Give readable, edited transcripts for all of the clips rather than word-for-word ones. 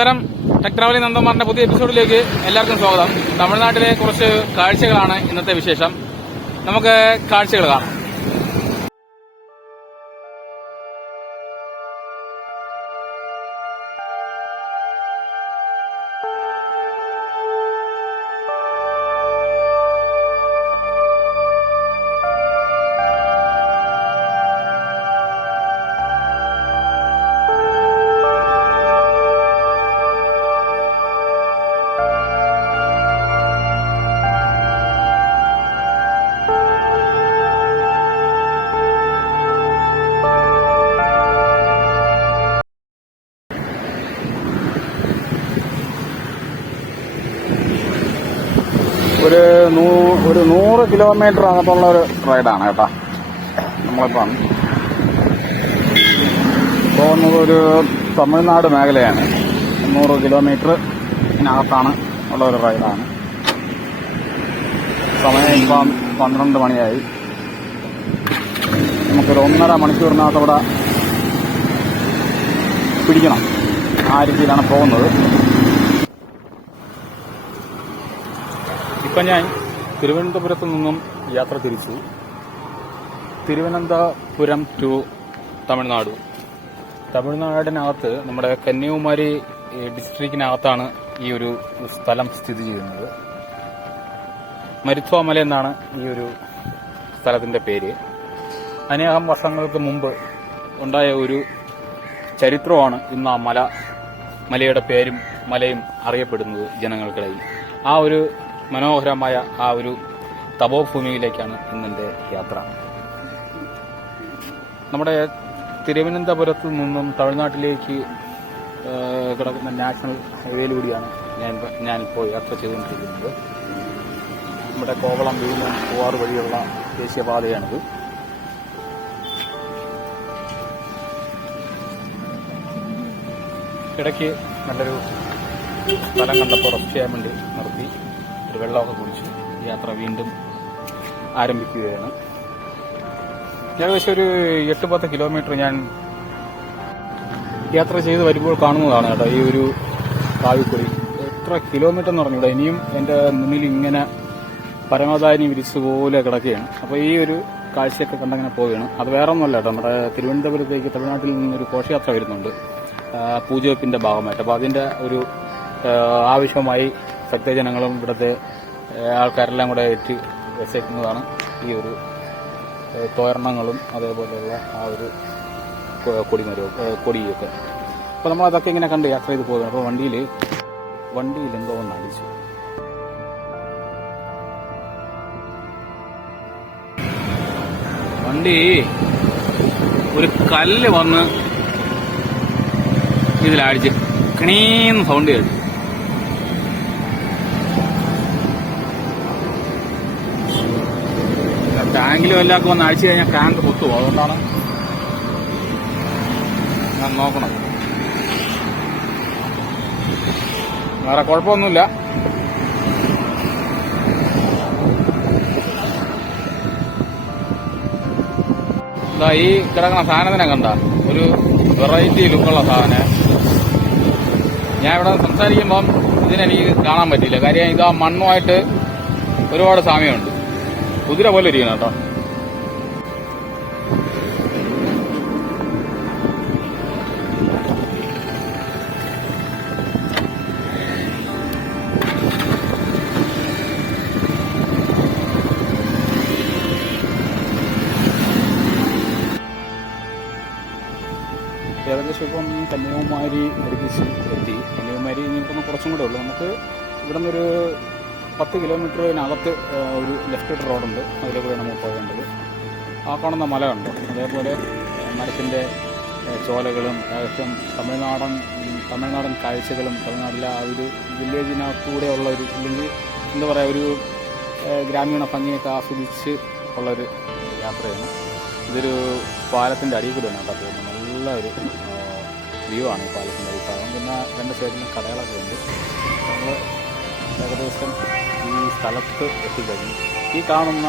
നമസ്കാരം. Tech travelling നന്ദകുമാറിന്റെ പുതിയ എപ്പിസോഡിലേക്ക് എല്ലാവർക്കും സ്വാഗതം. തമിഴ്നാട്ടിലെ കുറച്ച് കാഴ്ചകളാണ് ഇന്നത്തെ വിശേഷം. നമുക്ക് കാഴ്ചകൾ കാണാം. ഒരു 100 കിലോമീറ്റർ അകത്തുള്ള ഒരു റൈഡാണ് കേട്ടോ. നമ്മളിപ്പം പോകുന്നത് ഒരു തമിഴ്നാട് മേഖലയാണ്. 100 കിലോമീറ്ററിനകത്താണ് ഉള്ള ഒരു റൈഡാണ്. സമയം ഇപ്പം 12 മണിയായി. നമുക്കൊരു 1.5 മണിക്കൂറിനകത്ത് ഇവിടെ പിടിക്കണം. ആ രീതിയിലാണ് പോകുന്നത്. ഇപ്പം ഞാൻ തിരുവനന്തപുരത്ത് നിന്നും യാത്ര തിരിച്ചു. തിരുവനന്തപുരം ടു തമിഴ്നാട്. തമിഴ്നാടിനകത്ത് നമ്മുടെ കന്യാകുമാരി ഡിസ്ട്രിക്റ്റിനകത്താണ് ഈ ഒരു സ്ഥലം സ്ഥിതി ചെയ്യുന്നത്. മരുത്വാമല എന്നാണ് ഈ ഒരു സ്ഥലത്തിന്റെ പേര്. അനേകം വർഷങ്ങൾക്ക് മുമ്പ് ഉണ്ടായ ഒരു ചരിത്രമാണ് ഇന്ന് ആ മലയുടെ പേരും മലയും അറിയപ്പെടുന്നത് ജനങ്ങൾക്കിടയിൽ. ആ ഒരു മനോഹരമായ ആ ഒരു തപോഭൂമിയിലേക്കാണ് ഇന്നെന്റെ യാത്ര. നമ്മുടെ തിരുവനന്തപുരത്ത് നിന്നും തമിഴ്നാട്ടിലേക്ക് കിടക്കുന്ന നാഷണൽ ഹൈവേയിലൂടെയാണ് ഞാനിപ്പോൾ യാത്ര ചെയ്തുകൊണ്ടിരിക്കുന്നത്. നമ്മുടെ കോവളം വീണ്ടും പൂവാർ വഴിയുള്ള ദേശീയപാതയാണിത്. ഇടയ്ക്ക് നല്ലൊരു സ്ഥലം കണ്ടപ്പോൾ റെസ്റ്റ് ചെയ്യാൻ വേണ്ടി നിർത്തി ഒരു വെള്ളമൊക്കെ കുടിച്ചു യാത്ര വീണ്ടും ആരംഭിക്കുകയാണ്. ഏകദേശം ഒരു 8-10 കിലോമീറ്റർ ഞാൻ യാത്ര ചെയ്ത് വരുമ്പോൾ കാണുന്നതാണ് കേട്ടോ ഈ ഒരു കാവിക്കുടി. എത്ര കിലോമീറ്റർ എന്ന് പറഞ്ഞൂടെ. ഇനിയും എൻ്റെ മുന്നിൽ ഇങ്ങനെ പരമതാനി വിരിച്ചുപോലെ കിടക്കുകയാണ്. അപ്പോൾ ഈ ഒരു കാഴ്ചയൊക്കെ കണ്ടങ്ങനെ പോവുകയാണ്. അത് വേറെ ഒന്നുമല്ല കേട്ടോ, നമ്മുടെ തിരുവനന്തപുരത്തേക്ക് തമിഴ്നാട്ടിൽ നിന്നൊരു ഘോഷയാത്ര വരുന്നുണ്ട് പൂജവെപ്പിന്റെ ഭാഗമായിട്ട്. അപ്പോൾ അതിന്റെ ഒരു ആവശ്യമായി ഭക്തജനങ്ങളും ഇവിടുത്തെ ആൾക്കാരെല്ലാം കൂടെ ഏറ്റ് വെച്ചേക്കുന്നതാണ് ഈ ഒരു തോരണങ്ങളും അതേപോലെയുള്ള ആ ഒരു കൊടിയൊക്കെ. അപ്പോൾ നമ്മളതൊക്കെ ഇങ്ങനെ കണ്ട് യാത്ര ചെയ്ത് പോകുന്നത്. അപ്പോൾ വണ്ടിയിൽ എന്തോ ഒന്ന് അടിച്ചു. വണ്ടി ഒരു കല്ല് വന്ന് ഇതിലടിച്ച് കണീന്ന് സൗണ്ട് കേട്ടു. ടാങ്കിലും എല്ലാവർക്കും വന്ന് അടിച്ചു കഴിഞ്ഞാൽ ടാങ്ക് പൊത്തുപോകും. അതുകൊണ്ടാണ് ഞാൻ നോക്കണം. വേറെ കുഴപ്പമൊന്നുമില്ല. ഈ കിടക്കുന്ന സാധനത്തിനെ കണ്ട ഒരു വെറൈറ്റി ലുക്കുള്ള സാധനം. ഞാൻ ഇവിടെ സംസാരിക്കുമ്പം ഇതിനെനിക്ക് കാണാൻ പറ്റില്ല. കാര്യം ഇതാ മണ്ണുമായിട്ട് ഒരുപാട് സാമ്യമുണ്ട്. കുതിര പോലെ ഇരിക്കണം കേട്ടോ. ഏകദേശം ഇപ്പം കന്യാകുമാരി അടുപ്പിച്ച് എത്തി. കന്യാകുമാരി ഇനിയിപ്പം കുറച്ചും കൂടെ ഉള്ളൂ. നമുക്ക് ഇവിടെ നിന്നൊരു 10 കിലോമീറ്ററിനകത്ത് ഒരു ലെഫ്റ്റ് റോഡുണ്ട്. അതിലൂടെ നമ്മൾ പോകേണ്ടത്. ആ കാണുന്ന മലയുണ്ട്. അതേപോലെ മരത്തിൻ്റെ ചോലകളും ഏകദേശം തമിഴ്നാടൻ കാഴ്ചകളും തമിഴ്നാട്ടിലെ ആ ഒരു വില്ലേജിനകത്തൂടെ ഉള്ള ഒരു അല്ലെങ്കിൽ എന്താ പറയുക ഒരു ഗ്രാമീണ ഭംഗിയൊക്കെ ആസ്വദിച്ച് ഉള്ളൊരു യാത്രയാണ്. ഇതൊരു പാലത്തിൻ്റെ അടിയിൽ കൂടെയാണ് കേട്ടോ പോകുന്നത്. നല്ല ഒരു വ്യൂ ആണ് ഈ പാലത്തിൻ്റെ അടിഭാഗം. പിന്നെ 2 സൈഡിലും കടകളൊക്കെ ഉണ്ട്. നമ്മൾ ഏകദേശം ഈ സ്ഥലത്ത് എത്തിക്കഴിഞ്ഞു. ഈ കാണുന്ന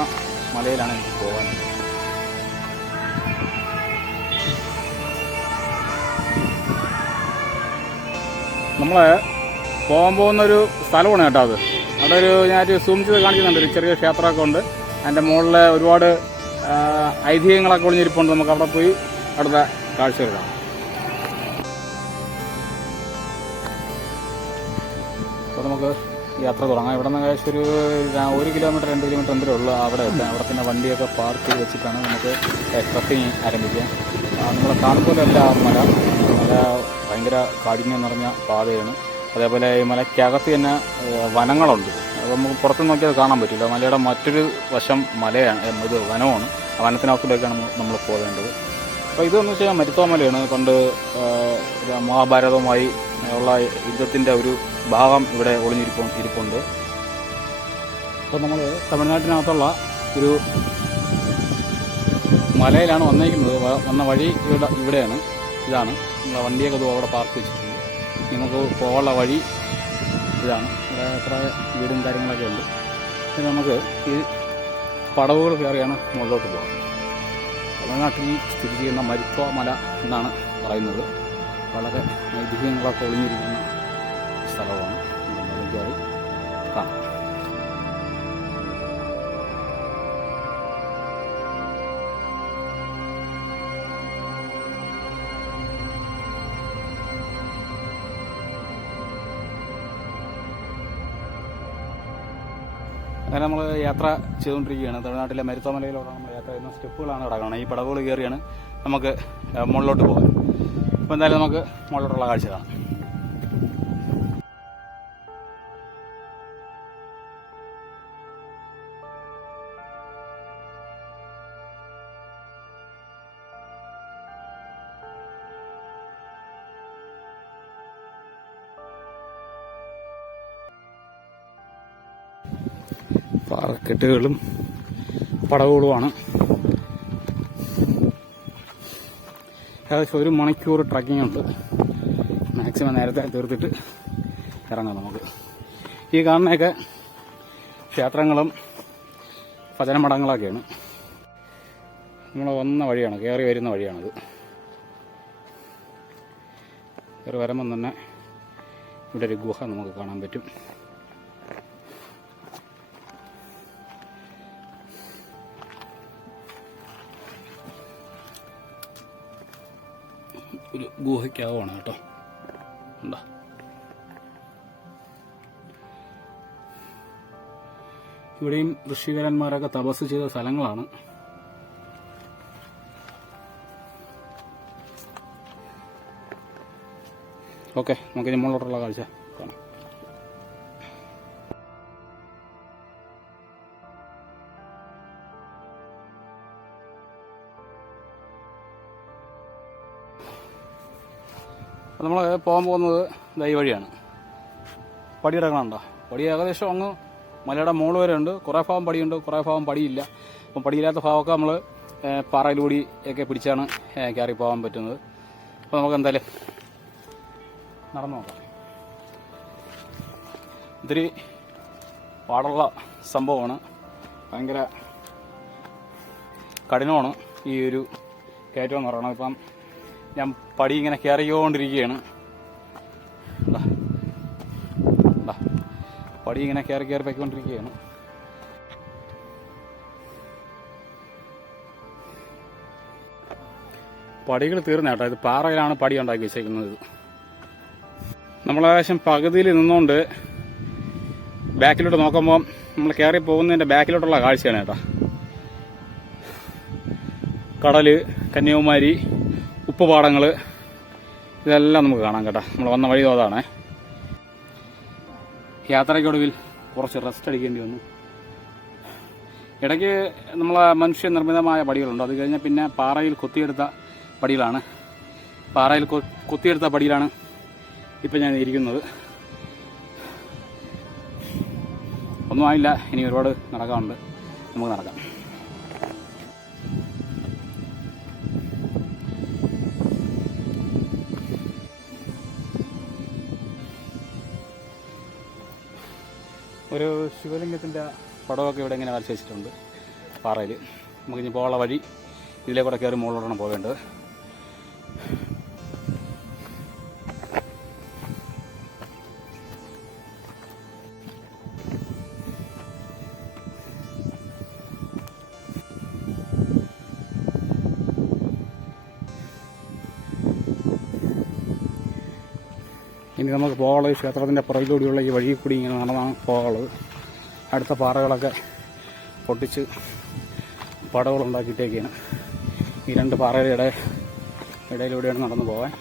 മലയിലാണ് എനിക്ക് പോകാൻ. നമ്മൾ പോകാൻ പോകുന്നൊരു സ്ഥലമാണ് കേട്ടോ അത്. അവിടെ ഒരു ഞാനൊരു സൂം ചെയ്ത് കാണിക്കുന്നുണ്ട്, ഒരു ചെറിയ ക്ഷേത്രമൊക്കെ ഉണ്ട്. അതിൻ്റെ മുകളിൽ ഒരുപാട് ഐതിഹ്യങ്ങളൊക്കെ ഒളിഞ്ഞിരിപ്പുണ്ട്. നമുക്ക് അവിടെ പോയി അവിടുത്തെ കാഴ്ചകൾ കാണാം. അപ്പോൾ നമുക്ക് യാത്ര തുടങ്ങാം. ഇവിടെ നിന്ന് ഏകദേശം ഒരു 1 കിലോമീറ്റർ 2 കിലോമീറ്റർ എന്തേ ഉള്ളൂ അവിടെ എത്താൻ. അവിടെ പിന്നെ വണ്ടിയൊക്കെ പാർക്ക് ചെയ്ത് വെച്ചിട്ടാണ് നമുക്ക് ട്രക്കിങ് ആരംഭിക്കുക. നമ്മൾ കാണുമ്പോഴല്ല മല ഭയങ്കര കാഠിന്യം നിറഞ്ഞ പാതയാണ്. അതേപോലെ ഈ മലയ്ക്കകത്ത് തന്നെ വനങ്ങളുണ്ട്. അത് നമുക്ക് പുറത്ത് നോക്കിയാൽ കാണാൻ പറ്റില്ല. മലയുടെ മറ്റൊരു വശം മലയാണ്, ഇത് വനമാണ്. ആ വനത്തിനകത്തിലേക്കാണ് നമ്മൾ പോകേണ്ടത്. അപ്പോൾ ഇതെന്ന് വെച്ചാൽ മരുത്വ മലയാണ്. പണ്ട് മഹാഭാരതവുമായി ഉള്ള യുദ്ധത്തിൻ്റെ ഒരു ഭാഗം ഇവിടെ ഇരിപ്പുണ്ട്. അപ്പോൾ നമ്മൾ തമിഴ്നാട്ടിനകത്തുള്ള ഒരു മലയിലാണ് വന്നേക്കുന്നത്. വന്ന വഴി ഇവിടെയാണ്. ഇതാണ് നമ്മളെ വണ്ടിയൊക്കെ അവിടെ പാർക്ക് വെച്ചിട്ടുണ്ട്. നമുക്ക് പോകാനുള്ള വഴി ഇതാണ്. ഇവിടെ കുറേ വീടും കാര്യങ്ങളൊക്കെ ഉണ്ട്. പിന്നെ നമുക്ക് ഈ പടവുകൾ കയറിയാണ് മുകളിലോട്ട് പോകാം. തമിഴ്നാട്ടിൽ സ്ഥിതി ചെയ്യുന്ന മരുത്വ മല എന്നാണ് പറയുന്നത്. വളരെ ഐതിഹ്യങ്ങളൊക്കെ ഒളിഞ്ഞിരിക്കുന്ന സ്ഥലമാണ്. മലയിൽ കയറി കാണാം. അങ്ങനെ നമ്മൾ യാത്ര ചെയ്തുകൊണ്ടിരിക്കുകയാണ്. തമിഴ്നാട്ടിലെ മരുത്വ മലയിലോട്ടാണ് നമ്മൾ യാത്ര ചെയ്യുന്ന. സ്റ്റെപ്പുകളാണ് കിടക്കുന്നത്. ഈ പടവുകൾ കയറിയാണ് നമുക്ക് മുകളിലോട്ട് പോകാൻ. അപ്പോൾ എന്തായാലും നമുക്ക് മുകളിലോട്ടുള്ള കാഴ്ച കാണാം. പാറക്കെട്ടുകളും പടവുകളുമാണ്. ഏകദേശം 1 മണിക്കൂർ ട്രക്കിംഗ് ഉണ്ട്. മാക്സിമം നേരത്തെ തീർത്തിട്ട് ഇറങ്ങാം നമുക്ക്. ഈ കാണുന്നതൊക്കെ ക്ഷേത്രങ്ങളും ഭജനമഠങ്ങളൊക്കെയാണ്. നമ്മൾ വന്ന വഴിയാണ്, കയറി വരുന്ന വഴിയാണത്. കയറി വരുമ്പം തന്നെ ഇവിടെ ഒരു ഗുഹ നമുക്ക് കാണാൻ പറ്റും. ഒരു ഗുഹയ്ക്കകമാണ് കേട്ടോ. എന്താ ഇവിടെയും ഋഷികരന്മാരൊക്കെ തപസ് ചെയ്ത സ്ഥലങ്ങളാണ്. ഓക്കെ, നമുക്ക് മുകളിലോട്ടുള്ള കാഴ്ച കാണാം. നമ്മൾ പോകാൻ പോകുന്നത് ഈ വഴിയാണ്. പടി ഇറങ്ങണുണ്ടോ? പടി ഏകദേശം അങ്ങ് മലയുടെ മുകളിൽ വരെ ഉണ്ട്. കുറേ ഭാഗം പടിയുണ്ട്, കുറേ ഭാഗം പടിയില്ല. അപ്പം പടിയില്ലാത്ത ഭാഗമൊക്കെ നമ്മൾ പാറയിലൂടി ഒക്കെ പിടിച്ചാണ് കയറി പോകാൻ പറ്റുന്നത്. അപ്പോൾ നമുക്ക് എന്തായാലും നടന്നു നോക്കാം. ഇത്തിരി പാടുള്ള സംഭവമാണ്. ഭയങ്കര കഠിനമാണ് ഈ ഒരു കയറ്റം എന്ന് പറയുന്നത്. ഇപ്പം ഞാൻ പടി ഇങ്ങനെ കയറിക്കൊണ്ടിരിക്കുകയാണ്. പടി ഇങ്ങനെ കയറി പോയിക്കൊണ്ടിരിക്കുകയാണ്. പടികൾ തീർന്ന കേട്ടോ. ഇത് പാറയിലാണ് പടി ഉണ്ടാക്കി വെച്ചേക്കുന്നത്. നമ്മൾ ഏകദേശം പകുതിയിൽ നിന്നുകൊണ്ട് ബാക്കിലോട്ട് നോക്കുമ്പോൾ നമ്മൾ കയറി പോകുന്നതിൻ്റെ ബാക്കിലോട്ടുള്ള കാഴ്ചയാണ് കേട്ടോ. കടല്, കന്യാകുമാരി, ഉപ്പുപാടങ്ങൾ, ഇതെല്ലാം നമുക്ക് കാണാം കേട്ടോ. നമ്മൾ വന്ന വഴി അതാണ്. യാത്രയ്ക്കൊടുവിൽ കുറച്ച് റെസ്റ്റ് അടിക്കേണ്ടി വന്നു. ഇടയ്ക്ക് നമ്മളെ മനുഷ്യനിർമ്മിതമായ പടികളുണ്ട്. അത് കഴിഞ്ഞാൽ പിന്നെ പാറയിൽ കൊത്തിയെടുത്ത പടികളാണ്. പാറയിൽ കൊത്തിയെടുത്ത പടിയിലാണ് ഇപ്പം ഞാൻ ഇരിക്കുന്നത്. ഒന്നും ആയില്ല, ഇനി ഒരുപാട് നടക്കാനുണ്ട്. നമുക്ക് നടക്കാം. ഒരു ശിവലിംഗത്തിൻ്റെ പടമൊക്കെ ഇവിടെ ഇങ്ങനെ വരച്ച് വെച്ചിട്ടുണ്ട് പാറയിൽ. നമുക്ക് ഇനി പോകാനുള്ള വഴി ഇതിലെ കൂടെ കയറി മുകളിലോട്ടാണ് പോകേണ്ടത്. ഇനി നമുക്ക് പോകാനുള്ളത് ക്ഷേത്രത്തിൻ്റെ പുറകിലൂടെയുള്ള ഈ വഴി കൂടി ഇങ്ങനെ നടന്നാണ് പോകാനുള്ളത്. അടുത്ത പാറകളൊക്കെ പൊട്ടിച്ച് പടവുകളുണ്ടാക്കിയിട്ടേക്കാണ്. ഈ രണ്ട് പാറയുടെ ഇടയിലൂടെയാണ് നടന്നു പോകാൻ.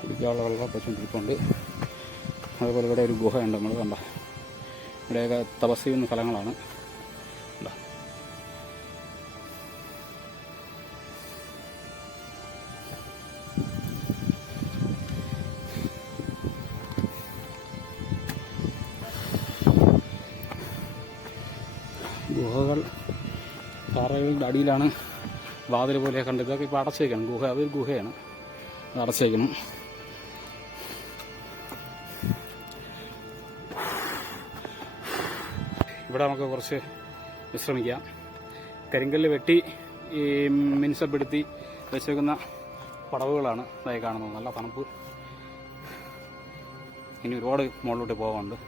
കുടിക്കാനുള്ള വെള്ളം പശുണ്ടിരിപ്പുണ്ട്. അതുപോലെ ഇവിടെ ഒരു ഗുഹയുണ്ട്. നമ്മൾ കണ്ട ഇവിടെയൊക്കെ തപസ് ചെയ്യുന്ന സ്ഥലങ്ങളാണ്. ഗുഹകൾ പാറകളുടെ അടിയിലാണ് വാതിൽ പോലെ കണ്ട്. ഇതൊക്കെ ഇപ്പോൾ അടച്ചേക്കണം. ഗുഹ അതൊരു ഗുഹയാണ്, അത് അടച്ചേക്കണം. ഇവിടെ നമുക്ക് കുറച്ച് വിശ്രമിക്കാം. കരിങ്കല്ല് വെട്ടി ഈ മിനുസപ്പെടുത്തി വെച്ചേക്കുന്ന പടവുകളാണ് ഇതായി കാണുന്നത്. നല്ല തണുപ്പ്. ഇനി ഒരുപാട് മുകളിലോട്ട് പോകാനുണ്ട്.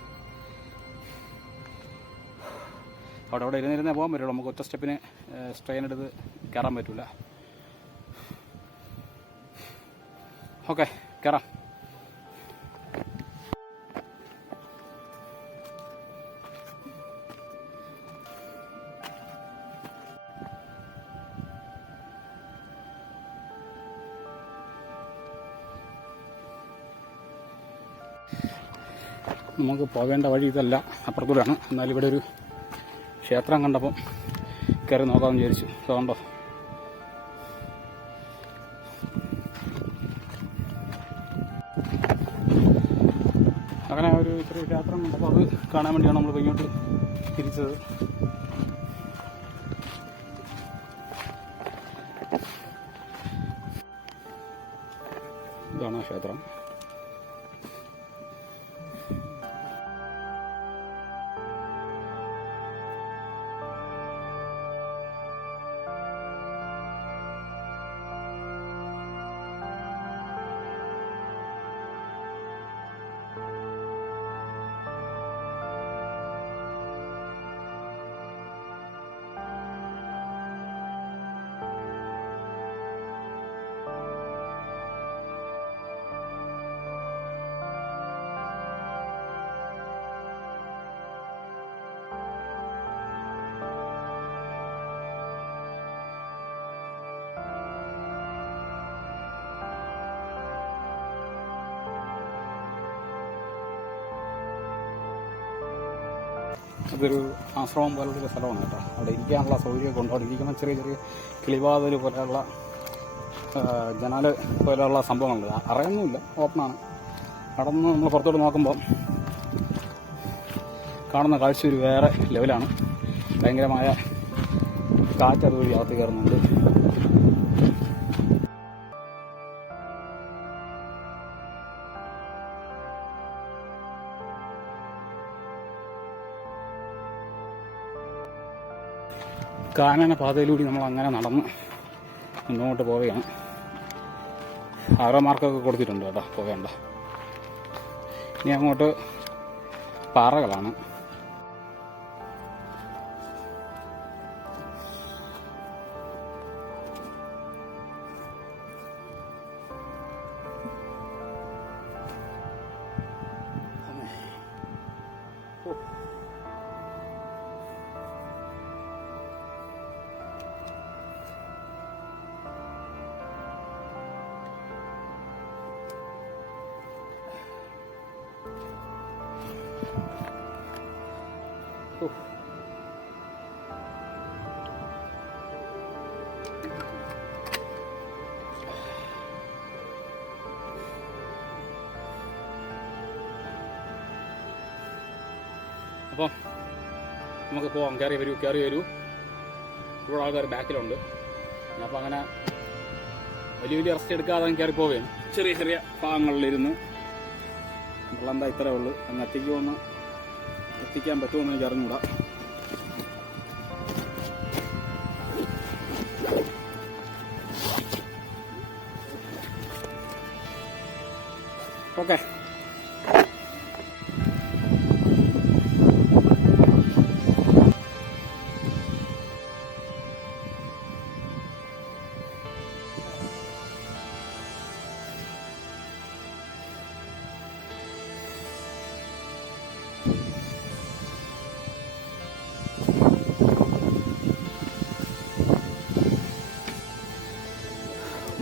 അവിടെ ഇരുന്നിരുന്നേ പോകാൻ പറ്റുള്ളൂ. നമുക്ക് ഒറ്റ സ്റ്റെപ്പിന് സ്ട്രെയിൻ എടുത്ത് കയറാൻ പറ്റില്ല. ഓക്കെ, കയറാം. നമുക്ക് പോകേണ്ട വഴി ഇതല്ല, അപ്പുറത്തൂടെയാണ്. എന്നാലും ഇവിടെ ഒരു ക്ഷേത്രം കണ്ടപ്പം കയറി നോക്കാമെന്ന് വിചാരിച്ചു. അതുകൊണ്ടോ അങ്ങനെ ഒരു ചെറിയ ക്ഷേത്രം കണ്ടപ്പോൾ അത് കാണാൻ വേണ്ടിയാണ് നമ്മൾ ഇങ്ങോട്ട് തിരിച്ചത്. ഇതാണ് ആ ക്ഷേത്രം. ഇതൊരു ആശ്രമം പോലുള്ളൊരു സ്ഥലമാണ് കേട്ടോ. അവിടെ ഇരിക്കാനുള്ള സൗകര്യമൊക്കെ ഉണ്ട്. അവിടെ ഇരിക്കുന്ന ചെറിയ ചെറിയ കിളിവാതിൽ പോലെയുള്ള ജനാല് പോലെയുള്ള സംഭവങ്ങളുണ്ട്. അറിയൊന്നുമില്ല, ഓപ്പണാണ്. അവിടെ നിന്ന് നമ്മൾ പുറത്തോട്ട് നോക്കുമ്പോൾ കാണുന്ന കാഴ്ച ഒരു വേറെ ലെവലാണ്. ഭയങ്കരമായ കാറ്റ് അതുവഴി അകത്ത് കയറുന്നുണ്ട്. കാനന പാതയിലൂടെ നമ്മൾ അങ്ങനെ നടന്ന് മുന്നോട്ട് പോവുകയാണ്. ആരോ മാർക്കൊക്കെ കൊടുത്തിട്ടുണ്ട് കേട്ടോ, പോകേണ്ട. ഇനി അങ്ങോട്ട് പാറകളാണ്. അപ്പോൾ നമുക്ക് പോവാം. കയറി വരൂ. ഇവിടെ ആൾക്കാർ ബാക്കിലുണ്ട്. അപ്പോൾ അങ്ങനെ വലിയ റെസ്റ്റ് എടുക്കാതെ കയറി പോവുകയാണ്. ചെറിയ ചെറിയ ഭാഗങ്ങളിലിരുന്ന് വെള്ളം എന്താ ഇത്രയേ ഉള്ളൂ. അങ്ങ് എത്തിക്കാൻ പറ്റുമെന്ന് എനിക്ക് അറിഞ്ഞൂടാ. ഓക്കെ,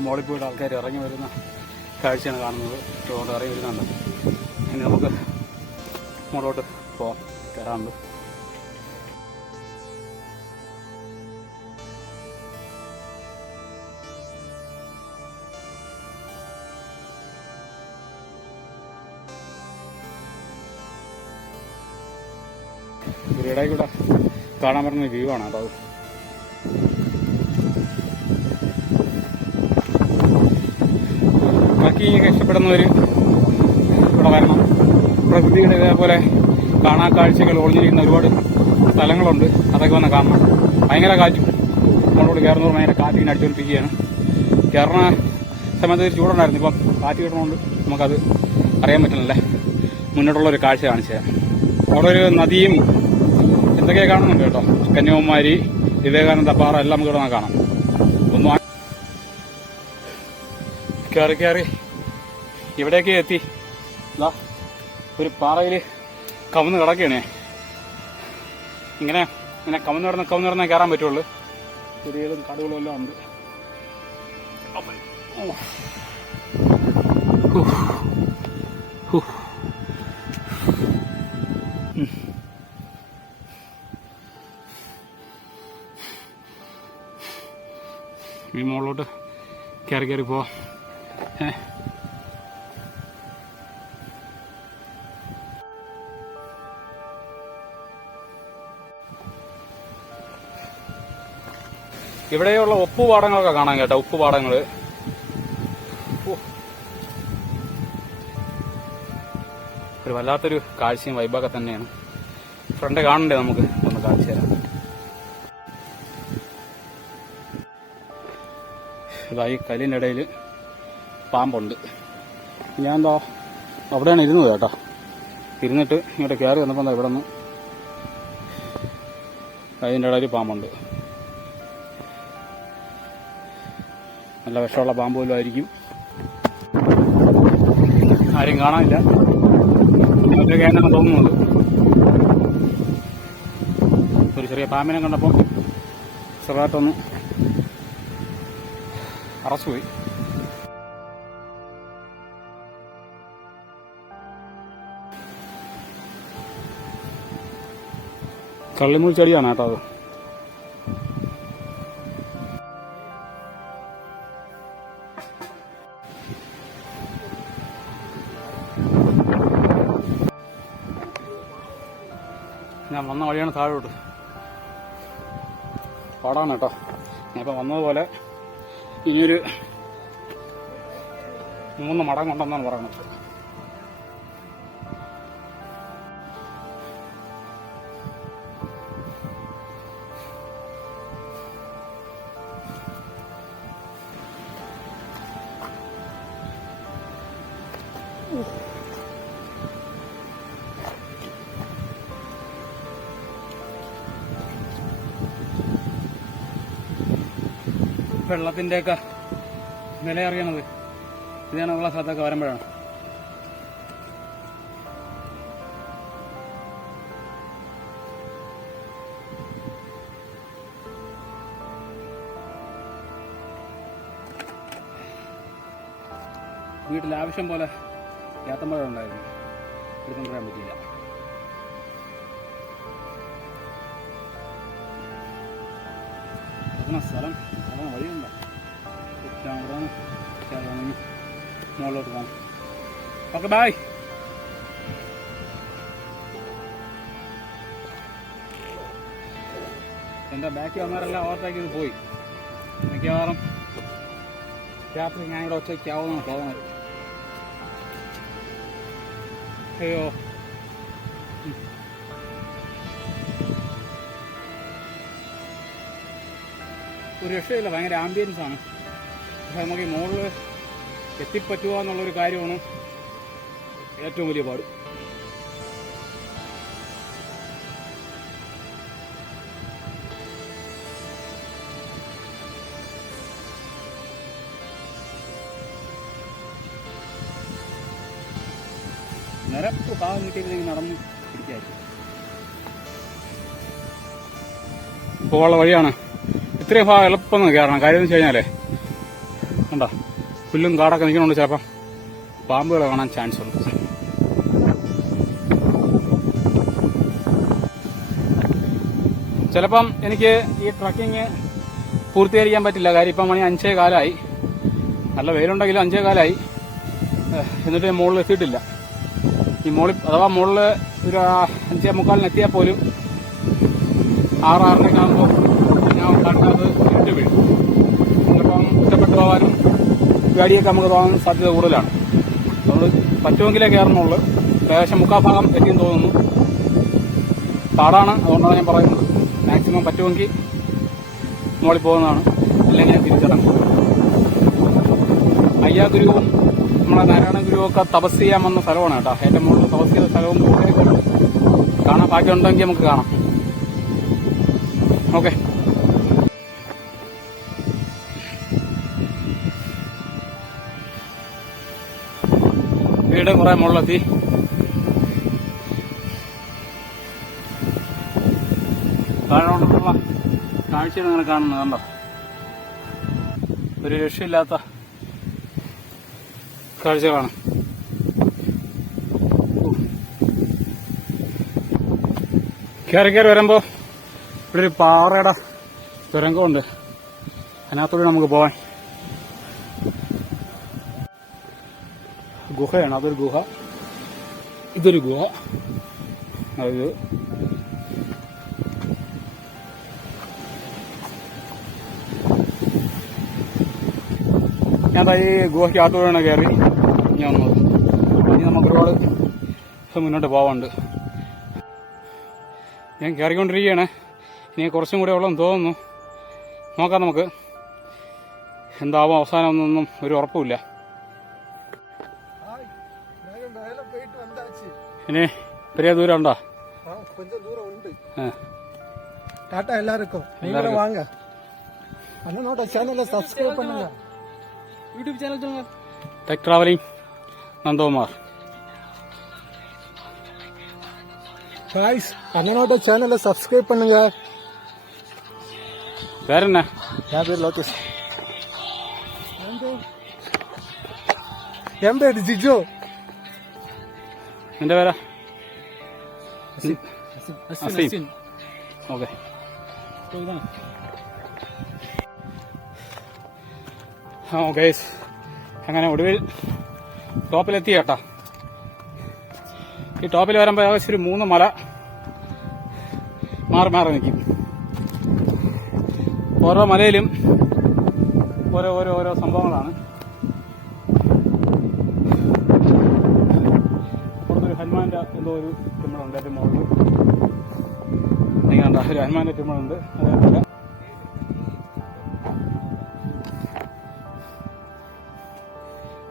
മോളിൽ പോയിട്ട് ആൾക്കാർ ഇറങ്ങി വരുന്ന കാഴ്ചയാണ് കാണുന്നത്. ഇതുകൊണ്ട് ഇറങ്ങി വരുന്നുണ്ട്. ഇനി നമുക്ക് മുകളിലോട്ട് പോകാം, കയറാനുണ്ട്. ഇടയിൽ കൂടെ കാണാൻ പറ്റുന്ന വ്യൂ ആണ് കേട്ടോ. ട്രക്കിങ്ങൊക്കെ ഇഷ്ടപ്പെടുന്നവർ ഇവിടെ വരണം. പ്രകൃതിയുടെ ഇതേപോലെ കാണാൻ കാഴ്ചകൾ ഒളിഞ്ഞിരിക്കുന്ന ഒരുപാട് സ്ഥലങ്ങളുണ്ട്. അതൊക്കെ വന്ന് കാണണം. ഭയങ്കര കാറ്റും നമ്മളോട് കയറുന്നവർ ഭയങ്കര കാറ്റിങ്ങനെ അടിച്ചുകൊണ്ടിരിക്കുകയാണ്. കയറുന്ന സമയത്ത് ഒരു ചൂടുണ്ടായിരുന്നു. ഇപ്പം കാറ്റ് കിട്ടണമുണ്ട് നമുക്കത് അറിയാൻ പറ്റുന്നില്ല. മുന്നോട്ടുള്ളൊരു കാഴ്ച കാണിച്ചു തരാം. അവിടെ ഒരു നദിയും എന്തൊക്കെ കാണുന്നുണ്ട് കേട്ടോ. കന്യാകുമാരി, വിവേകാനന്ദ പാറ എല്ലാം നമുക്ക് ഇവിടെ കാണാം. ഒന്ന് കയറി ഇവിടേക്ക് എത്തി. ഇതാ ഒരു പാറയിൽ കവന്ന് കിടക്കുകയാണേ. ഇങ്ങനെ കവന്ന് കിടന്നേ കയറാൻ പറ്റുള്ളൂ. ചെറിയതും കാടുകളും എല്ലാം ഉണ്ട്. ഈ മുകളിലോട്ട് കയറി പോവാം. ഇവിടെയുള്ള ഉപ്പുപാടങ്ങളൊക്കെ കാണാൻ കേട്ടോ. ഉപ്പുപാടങ്ങൾ ഒരു വല്ലാത്തൊരു കാഴ്ചയും വൈബൊക്കെ തന്നെയാണ്. ഫ്രണ്ട് കാണണ്ടേ, നമുക്ക് ഒന്ന് കാണിച്ചു തരാം. ഈ കല്ലിൻ്റെ ഇടയിൽ പാമ്പുണ്ട്. ഞാൻ എന്താ അവിടെയാണ് ഇരുന്നത് കേട്ടോ. ഇരുന്നിട്ട് ഇങ്ങോട്ട് കയറി വന്നപ്പോൾ എന്താ ഇവിടെ നിന്ന് അതിൻ്റെ ഇടയിൽ പാമ്പുണ്ട്. നല്ല വിഷമുള്ള പാമ്പ് പോലും ആയിരിക്കും. ആരും കാണാനില്ല. ഒറ്റയ്ക്ക് എന്നാണ് തോന്നുന്നത്. ഒരു ചെറിയ പാമ്പിനെ കണ്ടപ്പോൾ ചെറുതായിട്ടൊന്ന് അറച്ചുപോയി. കള്ളിമുൾ ചെടിയാണ് കേട്ടോ അത്. ഞാൻ വന്ന വഴിയാണ് താഴോട്ട്. പാടാണ് കേട്ടോ. ഞാനിപ്പോൾ വന്നതുപോലെ ഇനിയൊരു 3 മടങ്ങ് ഉണ്ടെന്നാണ് പറയുന്നത്. വെള്ളത്തിൻ്റെയൊക്കെ വില അറിയണത് ഇതേണുള്ള സ്ഥലത്തൊക്കെ വരുമ്പോഴാണ്. വീട്ടിൽ ആവശ്യം പോലെ ഏത്തമ്പഴം ഉണ്ടായിരുന്നു, എടുത്തുകൊണ്ട് വരാൻ പറ്റിയില്ല. സ്ഥലം വഴിയുണ്ടോ? മുകളിലോട്ട് പോകാം. Okay, bye. എൻ്റെ ബാക്കി വന്നവരെല്ലാം ഓവർടേക്ക് ചെയ്ത് പോയി. മിക്കവാറും രാത്രി ഞാനിവിടെ ഒറ്റയ്ക്കാവുമെന്നാണ് തോന്നുന്നത്. അയ്യോ, ഒരു രക്ഷയില്ല. ഭയങ്കര ആംബിയൻസ് ആണ്. പക്ഷെ നമുക്ക് ഈ മുകളിൽ എത്തിപ്പറ്റുക എന്നുള്ളൊരു കാര്യമാണ് ഏറ്റവും വലിയ പാട്. നിരപ്പ് ഭാഗം കിട്ടിയപ്പോഴേക്ക് നടന്ന് പിടിക്കായിരുന്നു. പോകാനുള്ള വഴിയാണ്. ഇത്രയും ഭാഗം എളുപ്പമെന്ന് കയറണം. കാര്യം എന്ന് വെച്ച് കഴിഞ്ഞാലേ കണ്ടോ പുല്ലും കാടൊക്കെ നിൽക്കണോണ്ട് ചിലപ്പം പാമ്പുകളെ കാണാൻ ചാൻസ് ഉണ്ട്. ചിലപ്പം എനിക്ക് ഈ ട്രക്കിങ് പൂർത്തീകരിക്കാൻ പറ്റില്ല. കാര്യം ഇപ്പം മണി 5:15 നല്ല വെയിലുണ്ടെങ്കിലും 5:15 എന്നിട്ട് മുകളിൽ എത്തിയിട്ടില്ല. ഈ മുകളിൽ അഥവാ മുകളിൽ ഒരു 5:45 എത്തിയാൽ പോലും 6-6:30 ആകുമ്പോൾ ഞാൻ കണ്ടത് ഇരുട്ട് വീഴും. ചിലപ്പം ഒറ്റപ്പെട്ടു പോകാനും ഗാഡിയൊക്കെ നമുക്ക് പോകാൻ സാധ്യത കൂടുതലാണ്. അതുകൊണ്ട് പറ്റുമെങ്കിലേ കയറണുള്ളൂ. ഏകദേശം 3/4 ഭാഗം എത്തിയെന്ന് തോന്നുന്നു. പാടാണ്, അതുകൊണ്ടാണ് ഞാൻ പറയുന്നത്. മാക്സിമം പറ്റുമെങ്കിൽ മുകളിൽ പോകുന്നതാണ്, അല്ലെങ്കിൽ ഞാൻ തിരിച്ചിറങ്ങും. അയ്യാഗുരുവും നമ്മളെ നാരായണ ഗുരുവൊക്കെ തപസ് ചെയ്യാൻ വന്ന സ്ഥലമാണ് കേട്ടോ. ഏറ്റവും മുകളിൽ തപസ് ചെയ്ത സ്ഥലവും കാണാൻ ബാക്കിയുണ്ടെങ്കിൽ നമുക്ക് കാണാം. ഓക്കെ, വീട് കുറെ മുകളിലെത്തി. താഴോട്ടുള്ള കാഴ്ചയാണ് അങ്ങനെ കാണുന്നത്. കണ്ടോ, ഒരു രക്ഷയില്ലാത്ത കാഴ്ചകളാണ്. കയറി വരുമ്പോൾ ഇവിടെ ഒരു പാറയുടെ തുരങ്കമുണ്ട്. അതിനകത്തൂടെ നമുക്ക് പോവാൻ. ഗുഹയാണ്, അതൊരു ഗുഹ, ഇതൊരു ഗുഹ. അതായത് ഞാൻ ഈ ഗുഹയ്ക്ക് ആട്ടുകൂടെയാണ് കയറി ഞാൻ വന്നത്. ഇനി നമുക്ക് ഒരുപാട് മുന്നോട്ട് പോകാനുണ്ട്. ഞാൻ കയറിക്കൊണ്ടിരിക്കുകയാണ്. ഇനി കുറച്ചും കൂടെ ഉള്ളതെന്ന് തോന്നുന്നു. നോക്കാം നമുക്ക് എന്താവും അവസാനം ഒന്നും ഒരു ഉറപ്പുമില്ല. ഇനി പെരിയ ദൂരം ഉണ്ടോ? டாடா எல்லாருக்கும். நீங்களும் வாங்க. அண்ணனோட சேனலை சப்ஸ்கிரைப் பண்ணுங்க. யூடியூப் சேனல் சொல்லுங்க. Tech travelling Nandakumar. गाइस அண்ணனோட சேனலை சப்ஸ்கிரைப் பண்ணுங்க. പേരെന്നാ? என் பேர் லோகேஷ். என் பேர் ஜிஜோ. നിന്റെ പേരാ? അസീം. ഓക്കെ, ഗൈസ് അങ്ങനെ ഒടുവിൽ ടോപ്പിലെത്തി കേട്ടോ. ഈ ടോപ്പിൽ വരുമ്പോൾ ഏകദേശം ഒരു 3 മല മാറി മാറി നിൽക്കും. ഓരോ മലയിലും ഓരോ സംഭവങ്ങളാണ്. പുറത്തൊരു ഹനുമാന്റെ എന്തോ ഒരു ടിമ്മളുണ്ട് ഏറ്റവും മുകളിൽ. നിങ്ങൾ ഒരു ഹനുമാന്റെ ടിമ്മളുണ്ട്. അതേപോലെ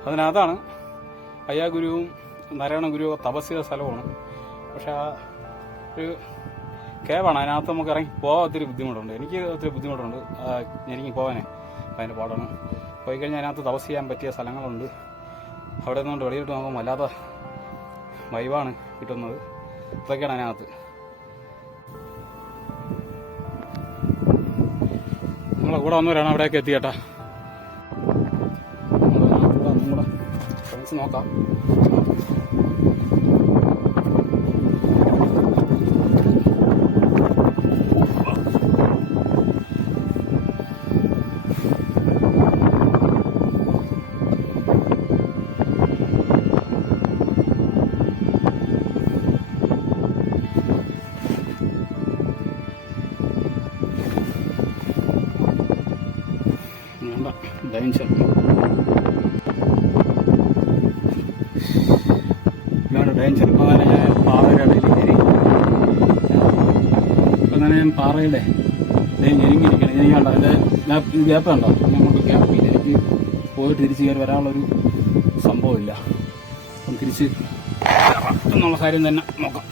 അതിനകത്താണ് അയ്യാഗുരുവും നാരായണ ഗുരുവും തപസ് ചെയ്ത സ്ഥലമാണ്. പക്ഷെ ആ ഒരു കേവാണ്. അതിനകത്ത് നമുക്ക് ഇറങ്ങി പോകാൻ ഒത്തിരി ബുദ്ധിമുട്ടുണ്ട്. എനിക്ക് ഒത്തിരി ബുദ്ധിമുട്ടുണ്ട് എനിക്ക് പോകാനേ. അതിൻ്റെ പാടാണ്. പോയി കഴിഞ്ഞാൽ അതിനകത്ത് തപസ് ചെയ്യാൻ പറ്റിയ സ്ഥലങ്ങളുണ്ട്. അവിടെ നിന്നുകൊണ്ട് വെളിയിട്ട് നോക്കുമ്പോൾ വല്ലാത്ത വൈവാണ് കിട്ടുന്നത്. ഇതൊക്കെയാണ് അതിനകത്ത്. നമ്മളെ കൂടെ വന്നവരാണ് അവിടെയൊക്കെ എത്തിയേട്ടാ. നമ്മുടെ ഫ്രണ്ട്സ് നോക്കാം. ഡൈൻസർ ഇതാണ് ഡൈൻസർ. ഇപ്പോൾ തന്നെ ഞാൻ പാറയുടെ ഇടയിൽ കയറി. ഇപ്പം തന്നെ ഞാൻ പാറയുടെ ഞെരുങ്ങിയിരിക്കണം. എനിക്ക് കണ്ടോ എൻ്റെ ഗ്യാപ്പ് കണ്ടോ? നമുക്ക് ഗ്യാപ്പില്ല. എനിക്ക് പോയിട്ട് തിരിച്ച് കയറി വരാനുള്ളൊരു സംഭവമില്ല. അപ്പം തിരിച്ച് എന്നുള്ള കാര്യം തന്നെ നോക്കാം.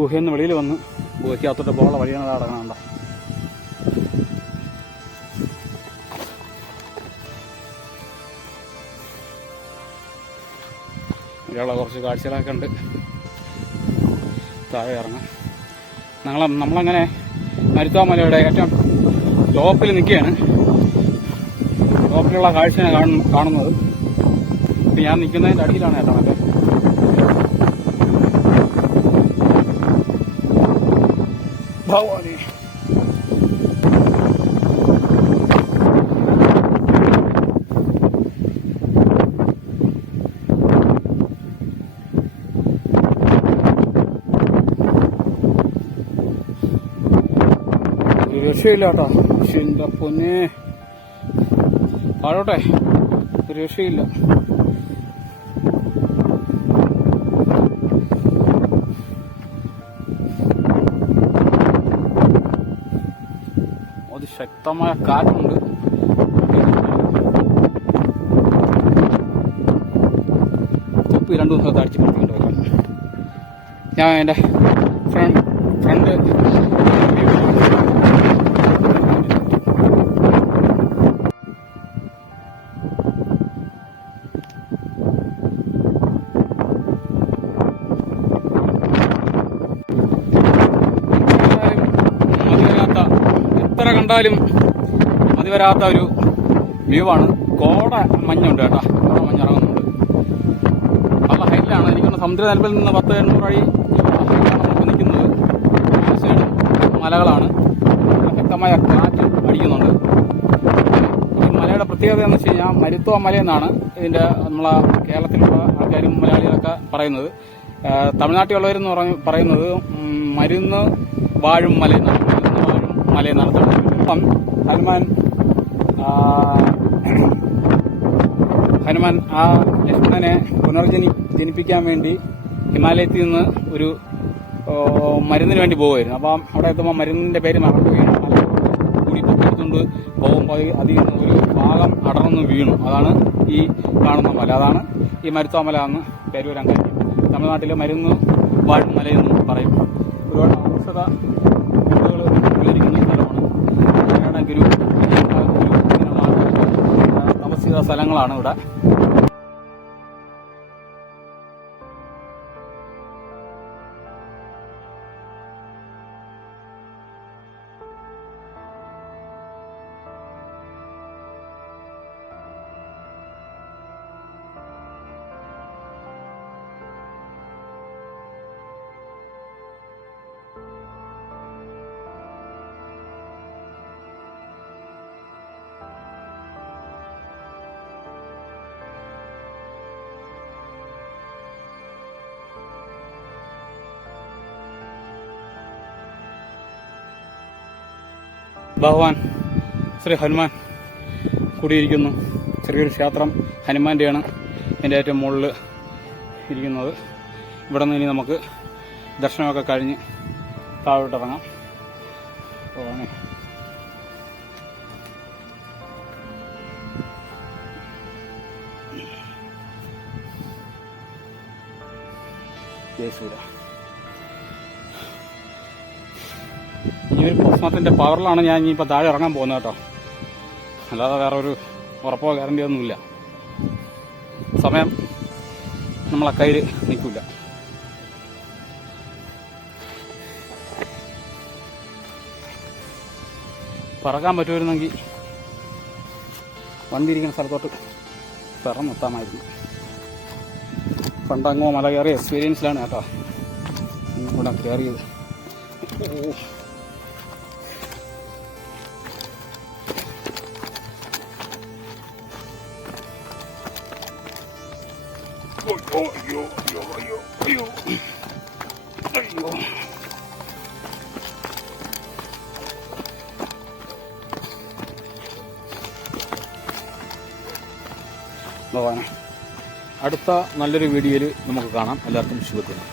ഗുഹയിൽ നിന്ന് വെളിയിൽ വന്ന് ഗുഹയ്ക്കകത്തോട്ട് പോകാനുള്ള വഴിയാണ് അടങ്ങണ്ട. ഇവിടെയുള്ള കുറച്ച് കാഴ്ചകളൊക്കെ ഉണ്ട്. താഴെ ഇറങ്ങാം. നമ്മളങ്ങനെ മരുത്വാ മലയുടെ ഏറ്റവും ടോപ്പിൽ നിൽക്കുകയാണ്. ടോപ്പിലുള്ള കാഴ്ചയാണ് കാണുന്നത്. ഇപ്പം ഞാൻ നിൽക്കുന്നതിൻ്റെ അടിയിലാണ് കേട്ടോ മറ്റേ ഭഗവാനെ. ഒരു രക്ഷയില്ല കേട്ടോ. എൻ്റെ പൊന്നേ, താഴോട്ടെ ഒരു രക്ഷയില്ല. ശക്തമായ കാറ്റുണ്ട്. തൊപ്പി 2 ദിവസത്തെ അടിച്ച് പൊട്ടിക്കൊണ്ട് വരാം. ഞാൻ എൻ്റെ ഫ്രണ്ട് കണ്ടാലും മതി വരാത്ത ഒരു വ്യൂ ആണ്. കോട മഞ്ഞുണ്ട് കേട്ടോ. കോട മഞ്ഞിറങ്ങുന്നുണ്ട്. നല്ല ഹൈറ്റിലാണ്. എനിക്കൊന്ന് സമുദ്രനിരപ്പിൽ നിന്ന് 10-800 അടി ഹൈറ്റിലാണ് നമുക്ക് നിൽക്കുന്നത്. ആ സൈഡ് മലകളാണ്. ശക്തമായ കാറ്റ് അടിക്കുന്നുണ്ട്. ഈ മലയുടെ പ്രത്യേകത എന്ന് വെച്ച് കഴിഞ്ഞാൽ മരുത്വാ മലയെന്നാണ് ഇതിൻ്റെ നമ്മളെ കേരളത്തിലുള്ള ആൾക്കാരും മലയാളികളൊക്കെ പറയുന്നത്. തമിഴ്നാട്ടിലുള്ളവരെന്ന് പറയുന്നത് മരുന്ന് വാഴും മലയെന്നാണ്. മലയെന്നാണ്. ഹനുമാൻ ആ ലക്ഷ്മണനെ ജനിപ്പിക്കാൻ വേണ്ടി ഹിമാലയത്തിൽ നിന്ന് ഒരു മരുന്നിന് വേണ്ടി പോകുമായിരുന്നു. അപ്പം അവിടെ എത്തുമ്പോൾ മരുന്നിന്റെ പേര് മറക്കുകയാണ്. കൂടി പൊക്കെടുത്തുകൊണ്ട് പോകുമ്പോൾ അതിൽ നിന്ന് ഒരു ഭാഗം അടർന്നു വീണു. അതാണ് ഈ കാണുന്ന മല. അതാണ് ഈ മരുത്വാ മല എന്ന് പേര് വരാൻ കാര്യം. തമിഴ്നാട്ടിലെ മരുന്ന് വാഴും മലയെന്നും പറയും. ഒരുപാട് ഔഷധ ഉള്ളിരിക്കുന്ന സ്ഥലമാണ്. ഗുരു താമസിക്കുന്ന സ്ഥലങ്ങളാണ് ഇവിടെ. ഭഗവാൻ ശ്രീ ഹനുമാൻ കൂടിയിരിക്കുന്നു. ചെറിയൊരു ക്ഷേത്രം ഹനുമാന്റെയാണ് എൻ്റെ ഏറ്റവും മുകളിൽ ഇരിക്കുന്നത്. ഇവിടെ നിന്ന് ഇനി നമുക്ക് ദർശനമൊക്കെ കഴിഞ്ഞ് താഴോട്ടിറങ്ങാം. ഭഗവാനെ, ജയ് ശ്രീരാം. ഈ ഒരു ഭസ്മത്തിൻ്റെ പവറിലാണ് ഞാൻ ഇനിയിപ്പോൾ താഴെ ഇറങ്ങാൻ പോകുന്നത് കേട്ടോ. അല്ലാതെ വേറെ ഒരു ഉറപ്പോ ഗ്യാരണ്ടിയോ ഒന്നുമില്ല. സമയം നമ്മളെ കയ്യിൽ നിൽക്കില്ല. പറക്കാൻ പറ്റുമായിരുന്നെങ്കിൽ വണ്ടി ഇരിക്കുന്ന സ്ഥലത്തോട്ട് പറന്നെത്താമായിരുന്നു. പണ്ടങ്ങോ മല കയറിയ എക്സ്പീരിയൻസിലാണ് കേട്ടോ ഇവിടെ കയറിയത്. ഭഗവാനെ, അടുത്ത നല്ലൊരു വീഡിയോയിൽ നമുക്ക് കാണാം. എല്ലാവർക്കും ശുഭദിനം.